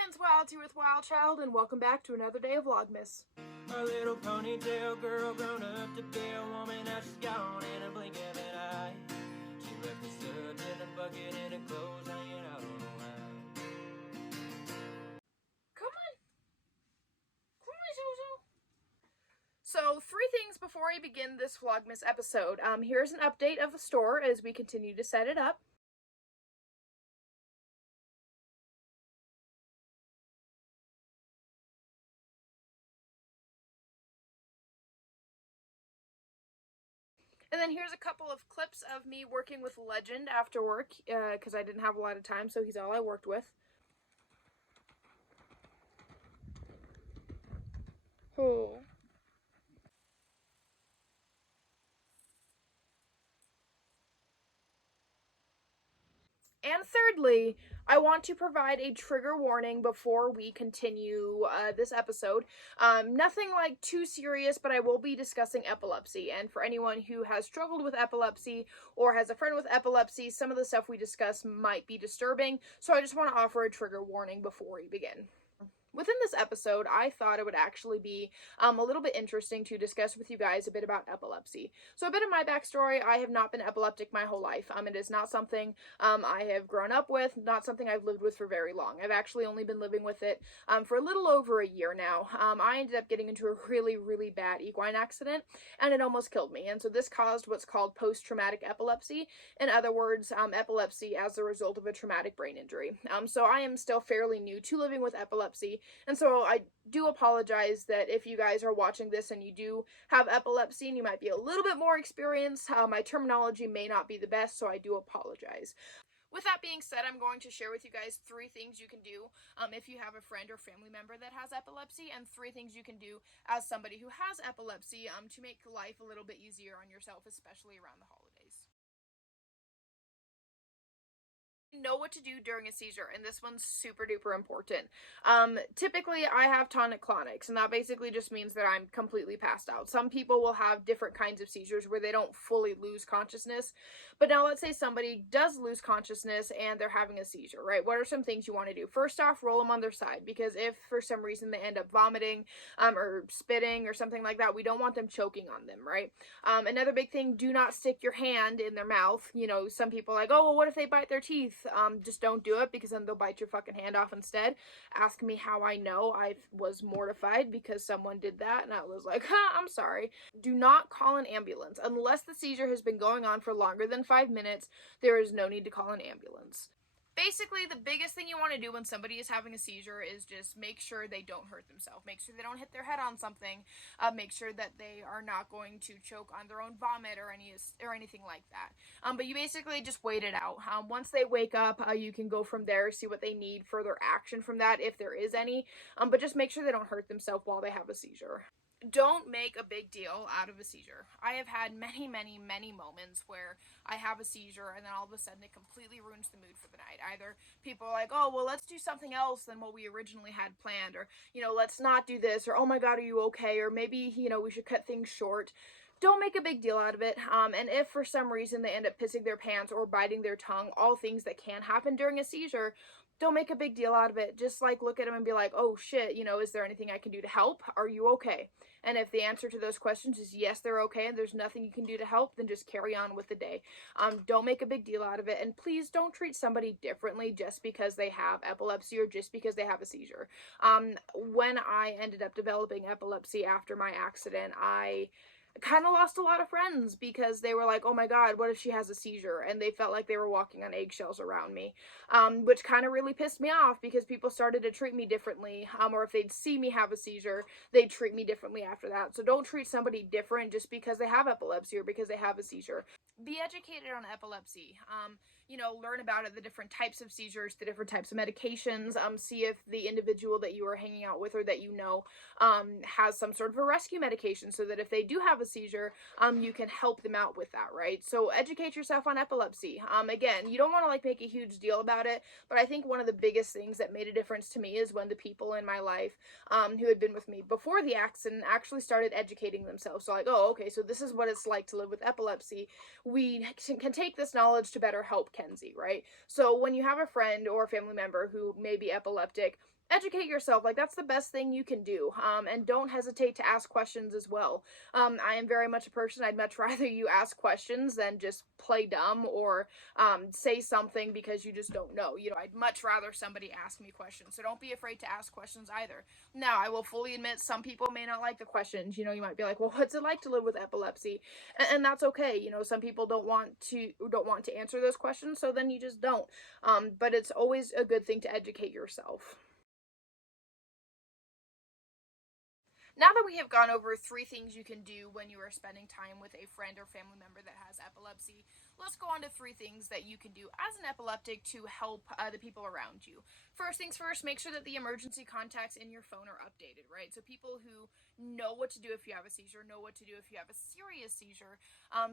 Ken's Wildty with Wild Child, and welcome back to another day of Vlogmas. A little ponytail girl grown up to be a woman, now she's gone in a blink of an eye. She left the suds in a bucket and her clothes hanging out on the line. Come on, Zozo. So, 3 things before I begin this Vlogmas episode. Here's an update of the store as we continue to set it up. And then here's a couple of clips of me working with Legend after work, because I didn't have a lot of time, so he's all I worked with. Oh. And thirdly, I want to provide a trigger warning before we continue this episode. Nothing like too serious, but I will be discussing epilepsy. And for anyone who has struggled with epilepsy or has a friend with epilepsy, some of the stuff we discuss might be disturbing. So I just want to offer a trigger warning before we begin. Within this episode, I thought it would actually be a little bit interesting to discuss with you guys a bit about epilepsy. So a bit of my backstory: I have not been epileptic my whole life. It is not something I have grown up with, not something I've lived with for very long. I've actually only been living with it for a little over a year now. I ended up getting into a really, really bad equine accident, and it almost killed me. And so this caused what's called post-traumatic epilepsy. In other words, epilepsy as a result of a traumatic brain injury. So I am still fairly new to living with epilepsy. And so I do apologize that if you guys are watching this and you do have epilepsy and you might be a little bit more experienced, my terminology may not be the best, so I do apologize. With that being said, I'm going to share with you guys 3 things you can do if you have a friend or family member that has epilepsy, and 3 things you can do as somebody who has epilepsy to make life a little bit easier on yourself, especially around the holidays. Know what to do during a seizure, and this one's super duper important. Typically I have tonic-clonics, and that basically just means that I'm completely passed out. Some people will have different kinds of seizures where they don't fully lose consciousness, but now let's say somebody does lose consciousness and they're having a seizure, right? What are some things you want to do? First off, roll them on their side, because if for some reason they end up vomiting or spitting or something like that, we don't want them choking on them, right? Another big thing: do not stick your hand in their mouth. You know, some people are like, oh, well, what if they bite their teeth? Just don't do it, because then they'll bite your fucking hand off instead. Ask me how I know. I was mortified because someone did that, and I was like, I'm sorry. Do not call an ambulance. Unless the seizure has been going on for longer than 5 minutes, there is no need to call an ambulance. Basically, the biggest thing you want to do when somebody is having a seizure is just make sure they don't hurt themselves. Make sure they don't hit their head on something. Make sure that they are not going to choke on their own vomit or anything like that. But you basically just wait it out. Once they wake up, you can go from there, see what they need, further action from that if there is any. But just make sure they don't hurt themselves while they have a seizure. Don't make a big deal out of a seizure. I have had many, many, many moments where I have a seizure and then all of a sudden it completely ruins the mood for the night. Either people are like, oh, well, let's do something else than what we originally had planned, or, you know, let's not do this, or, oh my God, are you okay? Or maybe, you know, we should cut things short. Don't make a big deal out of it. And if for some reason they end up pissing their pants or biting their tongue, all things that can happen during a seizure, don't make a big deal out of it. Just like look at them and be like, oh shit, you know, is there anything I can do to help? Are you okay? And if the answer to those questions is yes, they're okay, and there's nothing you can do to help, then just carry on with the day. Don't make a big deal out of it, and please don't treat somebody differently just because they have epilepsy or just because they have a seizure. When I ended up developing epilepsy after my accident, I kind of lost a lot of friends because they were like, oh my God, what if she has a seizure? And they felt like they were walking on eggshells around me, which kind of really pissed me off, because people started to treat me differently, or if they'd see me have a seizure, they'd treat me differently after that. So don't treat somebody different just because they have epilepsy or because they have a seizure. Be educated on epilepsy. You know, learn about it, the different types of seizures, the different types of medications. See if the individual that you are hanging out with or that you know has some sort of a rescue medication, so that if they do have a seizure, you can help them out with that, right? So educate yourself on epilepsy. Again, you don't want to like make a huge deal about it, but I think one of the biggest things that made a difference to me is when the people in my life who had been with me before the accident actually started educating themselves. So like, oh, okay, so this is what it's like to live with epilepsy. We can take this knowledge to better help Kenzie, right? So when you have a friend or a family member who may be epileptic, educate yourself. Like, that's the best thing you can do. And don't hesitate to ask questions as well. I am very much a person, I'd much rather you ask questions than just play dumb or say something because you just don't know. I'd much rather somebody ask me questions. So don't be afraid to ask questions either. Now, I will fully admit some people may not like the questions. You might be like, well, what's it like to live with epilepsy? And that's okay. Some people don't want to answer those questions, so then you just don't. But it's always a good thing to educate yourself. Now that we have gone over 3 things you can do when you are spending time with a friend or family member that has epilepsy, let's go on to 3 things that you can do as an epileptic to help the people around you. First things first, make sure that the emergency contacts in your phone are updated, right? So people who know what to do if you have a seizure, know what to do if you have a serious seizure.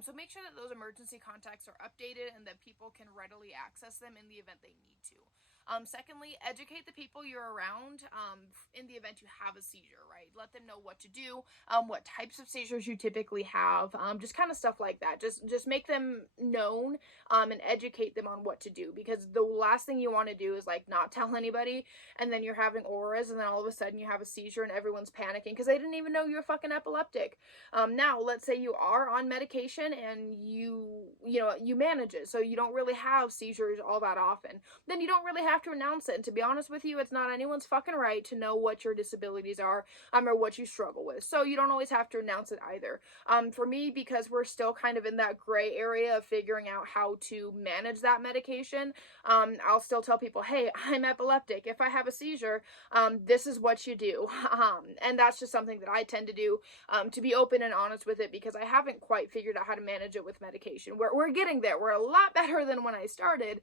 So make sure that those emergency contacts are updated and that people can readily access them in the event they need to. Secondly, educate the people you're around in the event you have a seizure, right? Let them know what to do, what types of seizures you typically have, just kind of stuff like that. Just make them known and educate them on what to do, because the last thing you want to do is like not tell anybody, and then you're having auras, and then all of a sudden you have a seizure and everyone's panicking because they didn't even know you're fucking epileptic. Now, let's say you are on medication and you manage it, so you don't really have seizures all that often. Then you don't really have to announce it. And to be honest with you, it's not anyone's fucking right to know what your disabilities are or what you struggle with. So you don't always have to announce it either. For me, because we're still kind of in that gray area of figuring out how to manage that medication, I'll still tell people, hey, I'm epileptic. If I have a seizure, this is what you do. And that's just something that I tend to do, to be open and honest with it, because I haven't quite figured out how to manage it with medication. We're getting there. We're a lot better than when I started.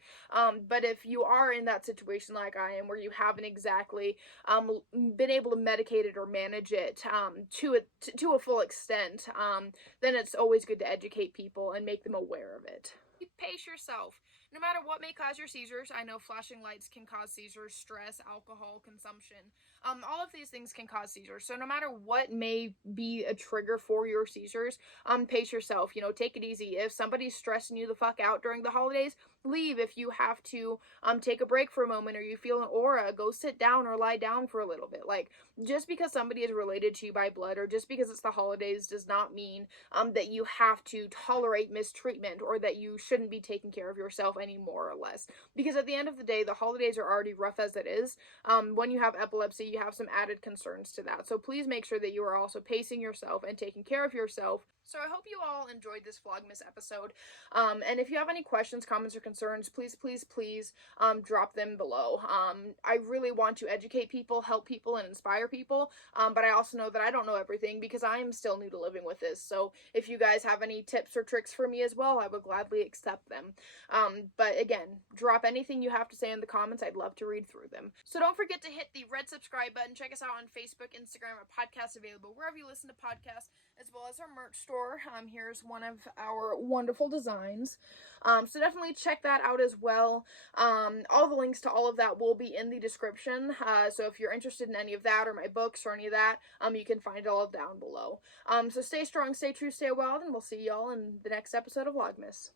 But if you are in that situation like I am, where you haven't exactly been able to medicate it or manage it to a full extent, then it's always good to educate people and make them aware of it. Pace yourself. No matter what may cause your seizures, I know flashing lights can cause seizures, stress, alcohol consumption, all of these things can cause seizures. So no matter what may be a trigger for your seizures, pace yourself. Take it easy. If somebody's stressing you the fuck out during the holidays, leave. If you have to take a break for a moment, or you feel an aura, go sit down or lie down for a little bit. Like, just because somebody is related to you by blood, or just because it's the holidays, does not mean that you have to tolerate mistreatment, or that you shouldn't be taking care of yourself any more or less. Because at the end of the day, the holidays are already rough as it is. When you have epilepsy, you have some added concerns to that. So please make sure that you are also pacing yourself and taking care of yourself. So I hope you all enjoyed this Vlogmas episode. And if you have any questions, comments, or concerns, please drop them below. I really want to educate people, help people, and inspire people. But I also know that I don't know everything, because I am still new to living with this. So if you guys have any tips or tricks for me as well, I would gladly accept them. But again, drop anything you have to say in the comments. I'd love to read through them. So don't forget to hit the red subscribe button. Check us out on Facebook, Instagram, our podcast available wherever you listen to podcasts, as well as our merch store. Here's one of our wonderful designs. So definitely check that out as well. All the links to all of that will be in the description. So if you're interested in any of that, or my books, or any of that, you can find it all down below. So stay strong, stay true, stay wild, and we'll see y'all in the next episode of Vlogmas.